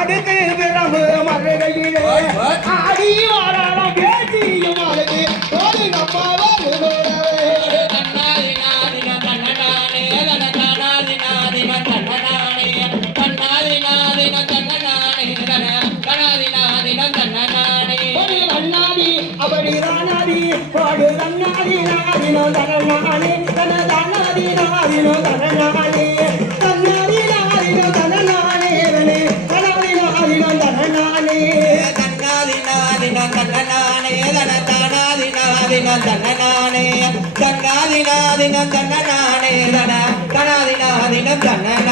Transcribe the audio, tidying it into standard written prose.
அடுத்து விரம்பு மருகையிலே ஆடி வாராளம் பேசியும் அழகு ஒரு நம்ம வருகிறவே தன்னாதி நாதின தன்னனானே தன தன்னாதி நாதின தன்னனானே தன்னாதி நாதின தன்னனானே தன தன்னாதி நாதின தன்னனானே ஒரு தன்னாதி அவடி ரானாதி பாடு தன்னாதி நாதின தன்னனானே தன தன்னாதி நாதின தன்னனானே தன்னாதினாதினம் தன்னனானே தன தனாதினாதினம் தன்னனானே